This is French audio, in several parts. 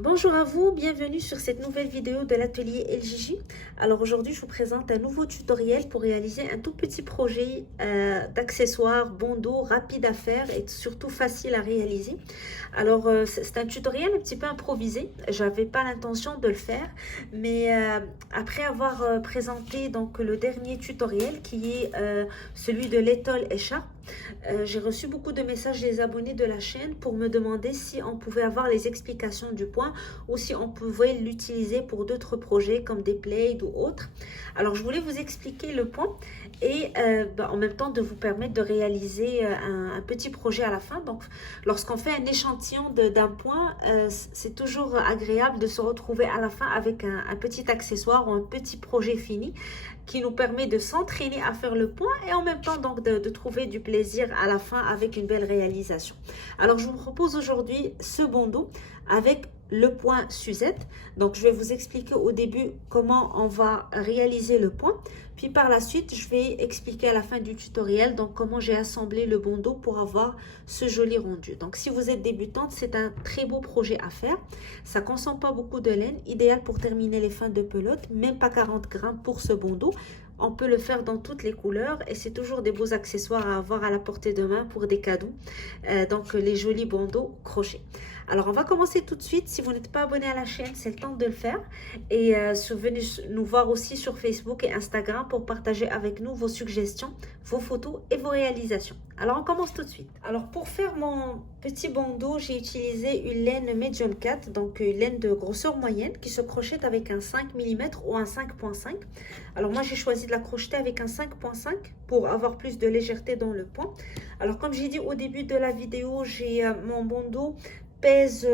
Bonjour à vous, bienvenue sur cette nouvelle vidéo de l'atelier LJJ. Alors aujourd'hui, je vous présente un nouveau tutoriel pour réaliser un tout petit projet d'accessoires bandeaux rapide à faire et surtout facile à réaliser. Alors c'est un tutoriel un petit peu improvisé, j'avais pas l'intention de le faire, mais après avoir présenté donc le dernier tutoriel qui est celui de l'étole écharpe, j'ai reçu beaucoup de messages des abonnés de la chaîne pour me demander si on pouvait avoir les explications du point ou si on pouvait l'utiliser pour d'autres projets comme des plaids ou autres. Alors je voulais vous expliquer le point et en même temps de vous permettre de réaliser un petit projet à la fin. Donc lorsqu'on fait un échantillon d'un point, c'est toujours agréable de se retrouver à la fin avec un petit accessoire ou un petit projet fini qui nous permet de s'entraîner à faire le point et en même temps donc de trouver du plaisir à la fin avec une belle réalisation. Alors je vous propose aujourd'hui ce bandeau avec le point Suzette. Donc je vais vous expliquer au début comment on va réaliser le point, puis par la suite je vais expliquer à la fin du tutoriel donc comment j'ai assemblé le bandeau pour avoir ce joli rendu. Donc si vous êtes débutante, c'est un très beau projet à faire, ça consomme pas beaucoup de laine, idéal pour terminer les fins de pelote, même pas 40 grammes pour ce bandeau. On peut le faire dans toutes les couleurs et c'est toujours des beaux accessoires à avoir à la portée de main pour des cadeaux. Donc les jolis bandeaux crochets. Alors on va commencer tout de suite. Si vous n'êtes pas abonné à la chaîne, c'est le temps de le faire. Et venez nous voir aussi sur Facebook et Instagram pour partager avec nous vos suggestions, vos photos et vos réalisations. Alors on commence tout de suite. Alors pour faire mon petit bandeau, j'ai utilisé une laine Medium 4, donc une laine de grosseur moyenne qui se crochette avec un 5 mm ou un 5.5. Alors moi j'ai choisi de la crocheter avec un 5.5 pour avoir plus de légèreté dans le point. Alors comme j'ai dit au début de la vidéo, j'ai mon bandeau pèse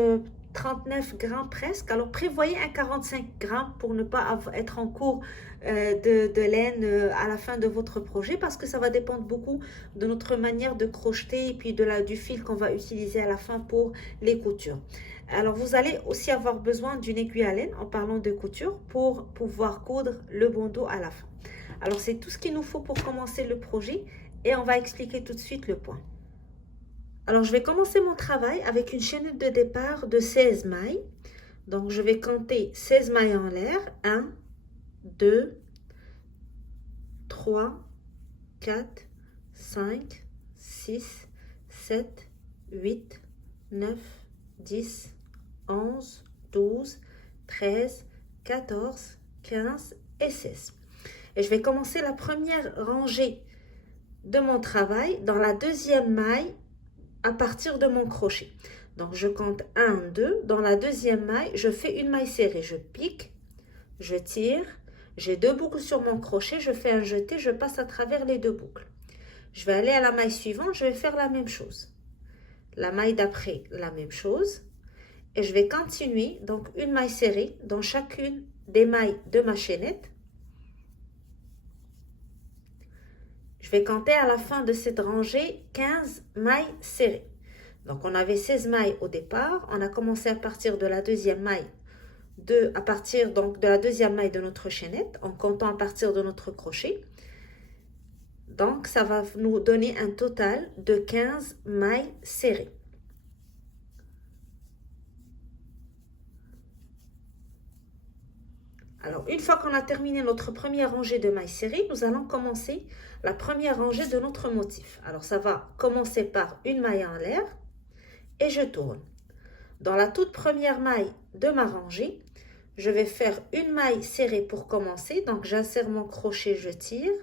39 grammes presque. Alors prévoyez un 45 grammes pour ne pas être en cours de laine à la fin de votre projet, parce que ça va dépendre beaucoup de notre manière de crocheter et puis du fil qu'on va utiliser à la fin pour les coutures. Alors vous allez aussi avoir besoin d'une aiguille à laine en parlant de couture pour pouvoir coudre le bandeau à la fin. Alors c'est tout ce qu'il nous faut pour commencer le projet et on va expliquer tout de suite le point. Alors, je vais commencer mon travail avec une chaînette de départ de 16 mailles. Donc, je vais compter 16 mailles en l'air. 1, 2, 3, 4, 5, 6, 7, 8, 9, 10, 11, 12, 13, 14, 15 et 16. Et je vais commencer la première rangée de mon travail dans la deuxième maille à partir de mon crochet. Donc je compte 1, 2, dans la deuxième maille, je fais une maille serrée, je pique, je tire, j'ai deux boucles sur mon crochet, je fais un jeté, je passe à travers les deux boucles. Je vais aller à la maille suivante, je vais faire la même chose. La maille d'après, la même chose. Et je vais continuer, donc une maille serrée dans chacune des mailles de ma chaînette. Je vais compter à la fin de cette rangée 15 mailles serrées. Donc on avait 16 mailles au départ, on a commencé à partir de la deuxième maille, à partir donc de la deuxième maille de notre chaînette, en comptant à partir de notre crochet. Donc ça va nous donner un total de 15 mailles serrées. Alors, une fois qu'on a terminé notre première rangée de mailles serrées, nous allons commencer la première rangée de notre motif. Alors, ça va commencer par une maille en l'air et je tourne. Dans la toute première maille de ma rangée, je vais faire une maille serrée pour commencer. Donc, j'insère mon crochet, je tire.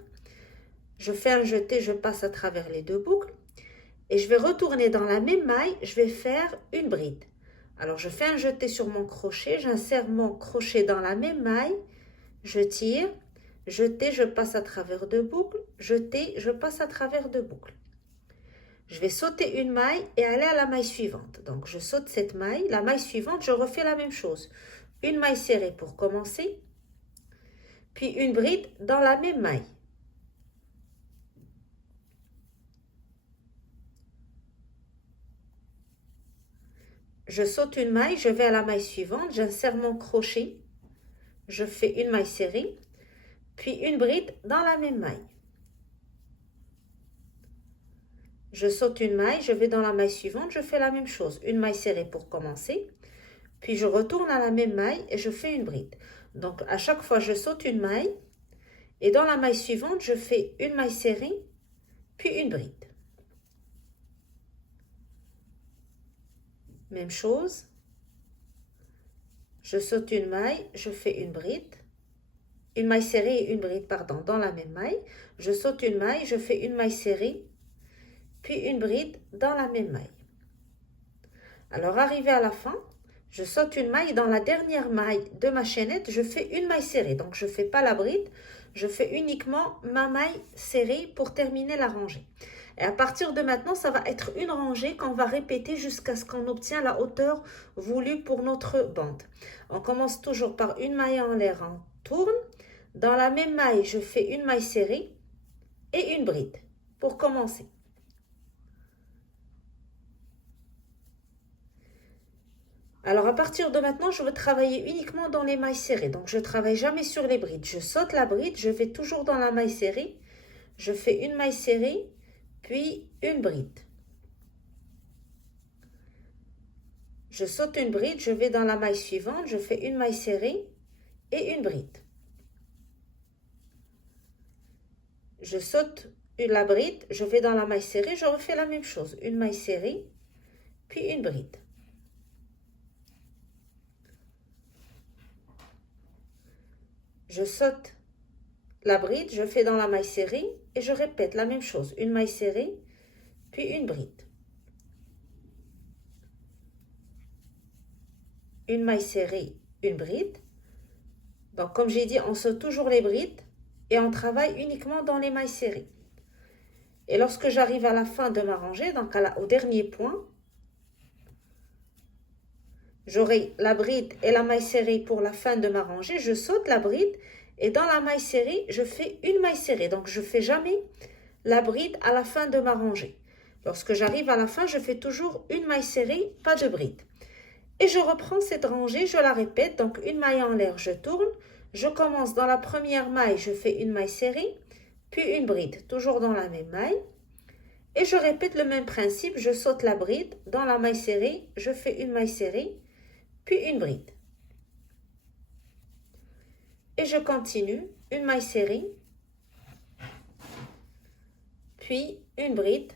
Je fais un jeté, je passe à travers les deux boucles. Et je vais retourner dans la même maille, je vais faire une bride. Alors, je fais un jeté sur mon crochet, j'insère mon crochet dans la même maille, je tire, jeté, je passe à travers deux boucles, jeté, je passe à travers deux boucles. Je vais sauter une maille et aller à la maille suivante. Donc, je saute cette maille, la maille suivante, je refais la même chose. Une maille serrée pour commencer, puis une bride dans la même maille. Je saute une maille, je vais à la maille suivante, j'insère mon crochet, je fais une maille serrée, puis une bride dans la même maille. Je saute une maille, je vais dans la maille suivante, je fais la même chose. Une maille serrée pour commencer, puis je retourne à la même maille et je fais une bride. Donc à chaque fois je saute une maille et dans la maille suivante je fais une maille serrée puis une bride. Même chose, je saute une maille, je fais une bride, une maille serrée et une bride, pardon, dans la même maille. Je saute une maille, je fais une maille serrée, puis une bride dans la même maille. Alors, arrivé à la fin, je saute une maille, dans la dernière maille de ma chaînette, je fais une maille serrée. Donc, je ne fais pas la bride, je fais uniquement ma maille serrée pour terminer la rangée. Et à partir de maintenant, ça va être une rangée qu'on va répéter jusqu'à ce qu'on obtient la hauteur voulue pour notre bande. On commence toujours par une maille en l'air, on tourne. Dans la même maille, je fais une maille serrée et une bride pour commencer. Alors à partir de maintenant, je veux travailler uniquement dans les mailles serrées. Donc je ne travaille jamais sur les brides. Je saute la bride, je vais toujours dans la maille serrée. Je fais une maille serrée, puis une bride. Je saute une bride, je vais dans la maille suivante, je fais une maille serrée et une bride. Je saute la bride, je vais dans la maille serrée, je refais la même chose. Une maille serrée, puis une bride. Je saute la bride, je fais dans la maille serrée et je répète la même chose. Une maille serrée, puis une bride. Une maille serrée, une bride. Donc comme j'ai dit, on saute toujours les brides et on travaille uniquement dans les mailles serrées. Et lorsque j'arrive à la fin de ma rangée, donc au dernier point, j'aurai la bride et la maille serrée pour la fin de ma rangée. Je saute la bride et dans la maille serrée, je fais une maille serrée. Donc, je ne fais jamais la bride à la fin de ma rangée. Lorsque j'arrive à la fin, je fais toujours une maille serrée, pas de bride. Et je reprends cette rangée, je la répète. Donc, une maille en l'air, je tourne. Je commence dans la première maille, je fais une maille serrée, puis une bride, toujours dans la même maille. Et je répète le même principe, je saute la bride, dans la maille serrée, je fais une maille serrée, puis une bride. Et je continue, une maille serrée, puis une bride.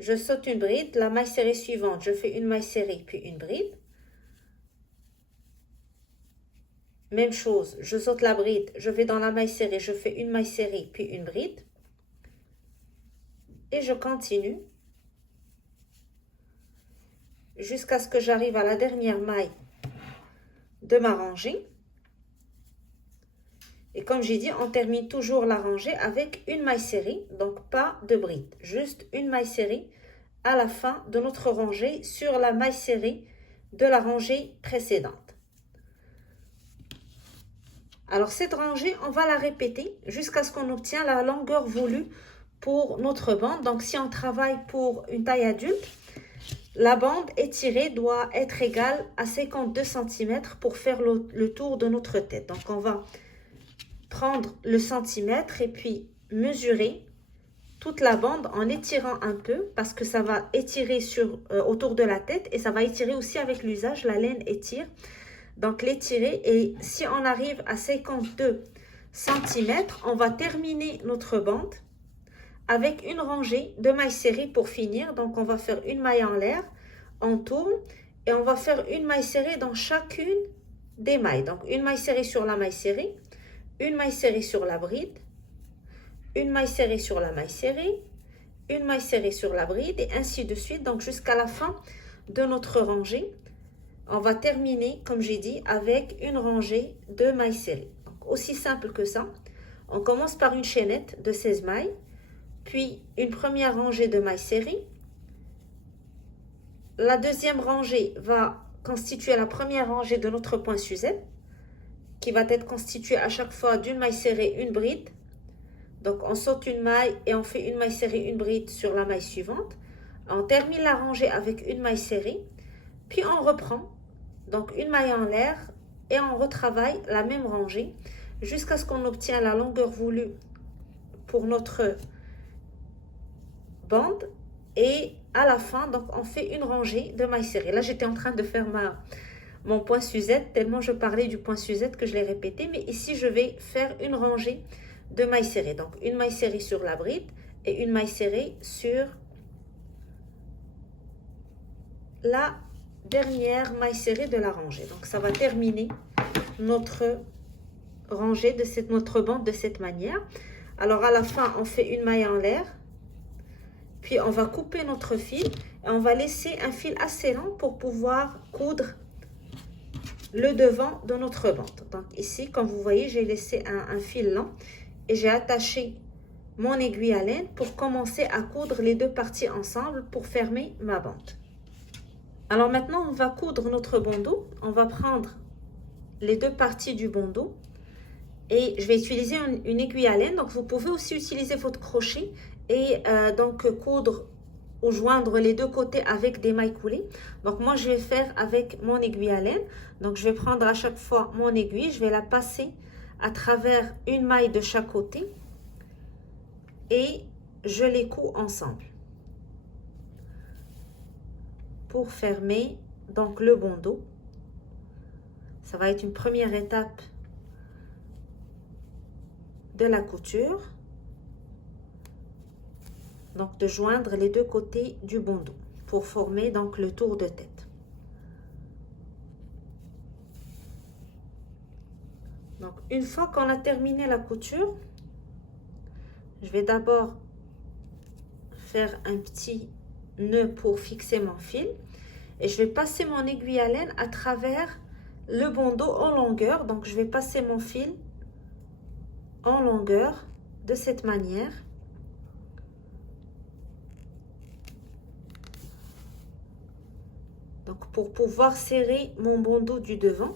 Je saute une bride, la maille serrée suivante, je fais une maille serrée, puis une bride. Même chose, je saute la bride, je vais dans la maille serrée, je fais une maille serrée, puis une bride. Et je continue jusqu'à ce que j'arrive à la dernière maille de ma rangée. Et comme j'ai dit, on termine toujours la rangée avec une maille serrée, donc pas de bride, juste une maille serrée à la fin de notre rangée sur la maille serrée de la rangée précédente. Alors cette rangée, on va la répéter jusqu'à ce qu'on obtient la longueur voulue pour notre bande. Donc si on travaille pour une taille adulte, la bande étirée doit être égale à 52 cm pour faire le tour de notre tête. Donc on va prendre le centimètre et puis mesurer toute la bande en étirant un peu parce que ça va étirer autour de la tête et ça va étirer aussi avec l'usage, la laine étire. Donc l'étirer et si on arrive à 52 cm, on va terminer notre bande avec une rangée de mailles serrées pour finir. Donc on va faire une maille en l'air, on tourne et on va faire une maille serrée dans chacune des mailles. Donc une maille serrée sur la maille serrée, une maille serrée sur la bride, une maille serrée sur la maille serrée, une maille serrée sur la bride et ainsi de suite. Donc jusqu'à la fin de notre rangée, on va terminer, comme j'ai dit, avec une rangée de mailles serrées. Donc, aussi simple que ça. On commence par une chaînette de 16 mailles, puis une première rangée de mailles serrées. La deuxième rangée va constituer la première rangée de notre point Suzette, qui va être constituée à chaque fois d'une maille serrée, une bride. Donc, on saute une maille et on fait une maille serrée, une bride sur la maille suivante. On termine la rangée avec une maille serrée, puis on reprend. Donc, une maille en l'air et on retravaille la même rangée jusqu'à ce qu'on obtienne la longueur voulue pour notre bande. Et à la fin, donc on fait une rangée de mailles serrées. Là, j'étais en train de faire mon point Suzette, tellement je parlais du point Suzette que je l'ai répété. Mais ici, je vais faire une rangée de mailles serrées. Donc, une maille serrée sur la bride et une maille serrée sur la dernière maille serrée de la rangée. Donc, ça va terminer notre rangée de notre bande de cette manière. Alors, à la fin, on fait une maille en l'air. Puis, on va couper notre fil et on va laisser un fil assez long pour pouvoir coudre le devant de notre bande. Donc, ici, comme vous voyez, j'ai laissé un fil long et j'ai attaché mon aiguille à laine pour commencer à coudre les deux parties ensemble pour fermer ma bande. Alors, maintenant, on va coudre notre bandeau. On va prendre les deux parties du bandeau et je vais utiliser une aiguille à laine. Donc, vous pouvez aussi utiliser votre crochet et donc coudre ou joindre les deux côtés avec des mailles coulées. Donc, moi, je vais faire avec mon aiguille à laine. Donc, je vais prendre à chaque fois mon aiguille. Je vais la passer à travers une maille de chaque côté et je les couds ensemble pour fermer donc le bandeau. Ça va être une première étape de la couture. Donc, de joindre les deux côtés du bandeau pour former donc le tour de tête. Donc, une fois qu'on a terminé la couture, je vais d'abord faire un petit nœud pour fixer mon fil et je vais passer mon aiguille à laine à travers le bandeau en longueur. Donc, je vais passer mon fil en longueur de cette manière. Donc, pour pouvoir serrer mon bandeau du devant.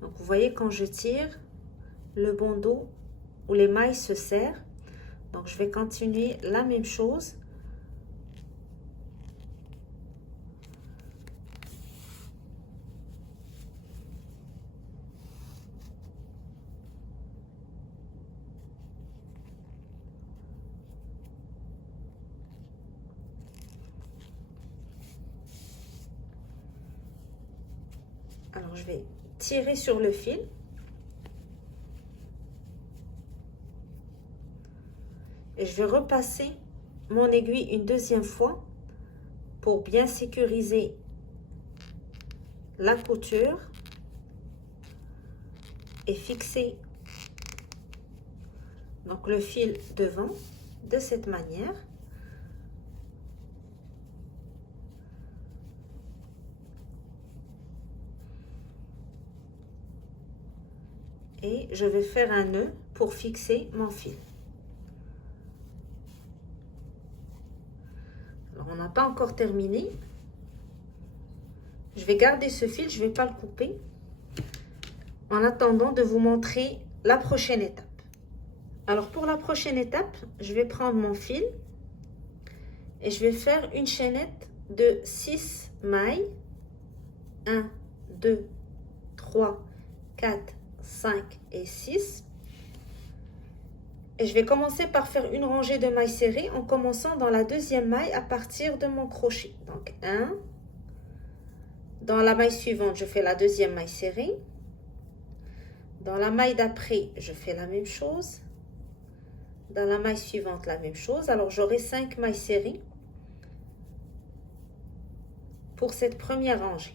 Donc, vous voyez, quand je tire, le bandeau ou les mailles se serrent. Donc, je vais continuer la même chose. Alors, je vais tirer sur le fil. Et je vais repasser mon aiguille une deuxième fois pour bien sécuriser la couture et fixer donc le fil devant de cette manière. Et je vais faire un nœud pour fixer mon fil. Alors, on n'a pas encore terminé. Je vais garder ce fil, je ne vais pas le couper. En attendant de vous montrer la prochaine étape. Alors, pour la prochaine étape, je vais prendre mon fil et je vais faire une chaînette de 6 mailles. 1, 2, 3, 4, 5 et 6. Et je vais commencer par faire une rangée de mailles serrées en commençant dans la deuxième maille à partir de mon crochet. Donc 1. Dans la maille suivante, je fais la deuxième maille serrée. Dans la maille d'après, je fais la même chose. Dans la maille suivante, la même chose. Alors j'aurai 5 mailles serrées pour cette première rangée.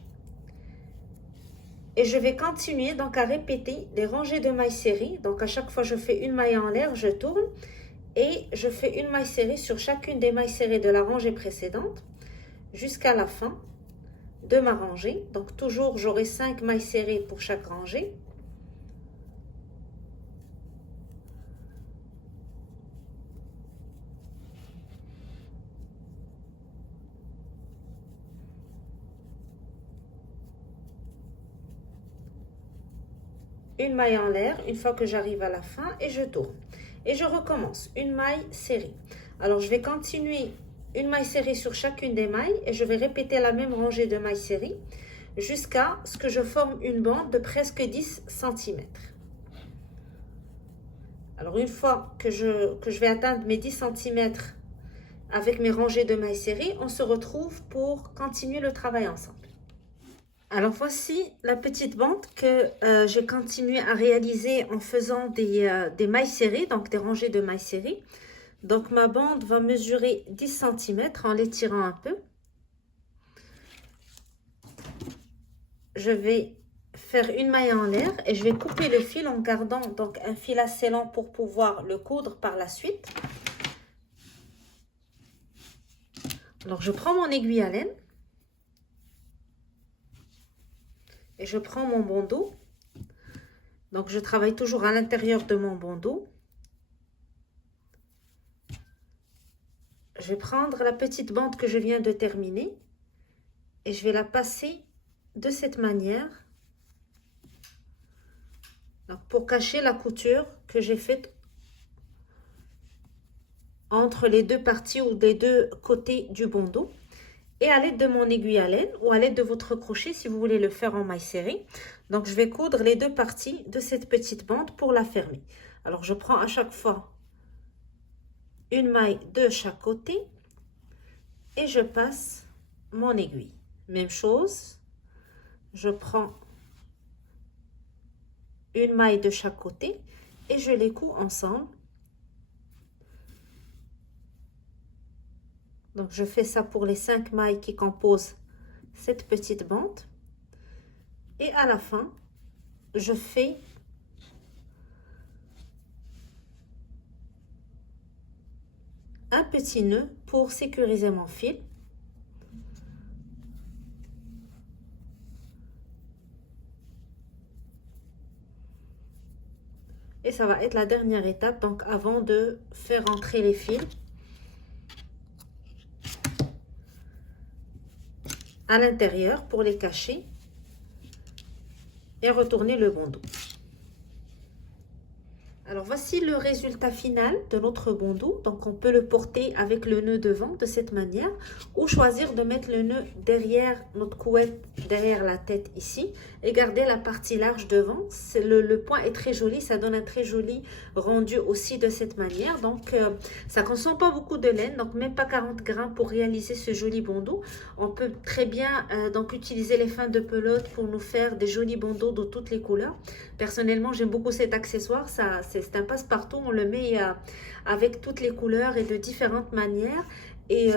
Et je vais continuer donc à répéter des rangées de mailles serrées. Donc à chaque fois je fais une maille en l'air, je tourne et je fais une maille serrée sur chacune des mailles serrées de la rangée précédente jusqu'à la fin de ma rangée. Donc toujours j'aurai 5 mailles serrées pour chaque rangée. Une maille en l'air une fois que j'arrive à la fin et je tourne. Et je recommence une maille serrée. Alors, je vais continuer une maille serrée sur chacune des mailles et je vais répéter la même rangée de mailles serrées jusqu'à ce que je forme une bande de presque 10 cm. Alors une fois que je vais atteindre mes 10 cm avec mes rangées de mailles serrées, on se retrouve pour continuer le travail ensemble. Alors voici la petite bande que j'ai continué à réaliser en faisant des mailles serrées, donc des rangées de mailles serrées. Donc ma bande va mesurer 10 cm en l'étirant un peu. Je vais faire une maille en l'air et je vais couper le fil en gardant donc un fil assez lent pour pouvoir le coudre par la suite. Alors je prends mon aiguille à laine et je prends mon bandeau. Donc je travaille toujours à l'intérieur de mon bandeau. Je vais prendre la petite bande que je viens de terminer et je vais la passer de cette manière, donc pour cacher la couture que j'ai faite entre les deux parties ou les deux côtés du bandeau. Et à l'aide de mon aiguille à laine ou à l'aide de votre crochet si vous voulez le faire en maille serrée, donc je vais coudre les deux parties de cette petite bande pour la fermer. Alors je prends à chaque fois une maille de chaque côté et je passe mon aiguille. Même chose, je prends une maille de chaque côté et je les couds ensemble. Donc je fais ça pour les 5 mailles qui composent cette petite bande. Et à la fin, je fais un petit nœud pour sécuriser mon fil. Et ça va être la dernière étape, donc avant de faire entrer les fils à l'intérieur pour les cacher et retourner le bandeau. Alors voici le résultat final de notre bandeau. Donc on peut le porter avec le nœud devant de cette manière ou choisir de mettre le nœud derrière notre couette, derrière la tête ici et garder la partie large devant. Le point est très joli, ça donne un très joli rendu aussi de cette manière. Donc ça ne consomme pas beaucoup de laine, donc même pas 40 grammes pour réaliser ce joli bandeau. On peut très bien donc utiliser les fins de pelote pour nous faire des jolis bandeaux de toutes les couleurs. Personnellement, j'aime beaucoup cet accessoire, c'est un passe-partout, on le met avec toutes les couleurs et de différentes manières. Et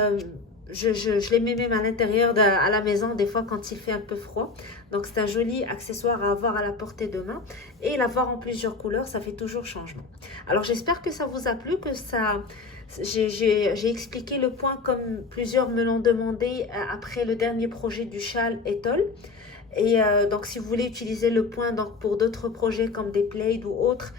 je les mets même à l'intérieur à la maison, des fois quand il fait un peu froid. Donc c'est un joli accessoire à avoir à la portée de main. Et l'avoir en plusieurs couleurs, ça fait toujours changement. Alors j'espère que ça vous a plu, que ça... J'ai expliqué le point comme plusieurs me l'ont demandé après le dernier projet du châle étole. Et donc si vous voulez utiliser le point donc, pour d'autres projets comme des plaids ou autres,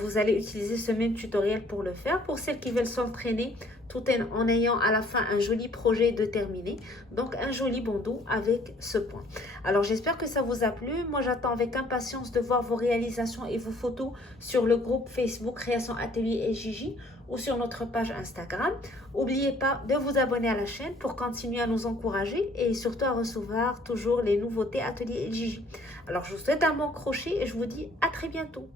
vous allez utiliser ce même tutoriel pour le faire. Pour celles qui veulent s'entraîner tout en ayant à la fin un joli projet de terminer. Donc un joli bandeau avec ce point. Alors j'espère que ça vous a plu. Moi j'attends avec impatience de voir vos réalisations et vos photos sur le groupe Facebook Création Atelier LJJ ou sur notre page Instagram. N'oubliez pas de vous abonner à la chaîne pour continuer à nous encourager et surtout à recevoir toujours les nouveautés Atelier LJJ. Alors je vous souhaite un bon crochet et je vous dis à très bientôt.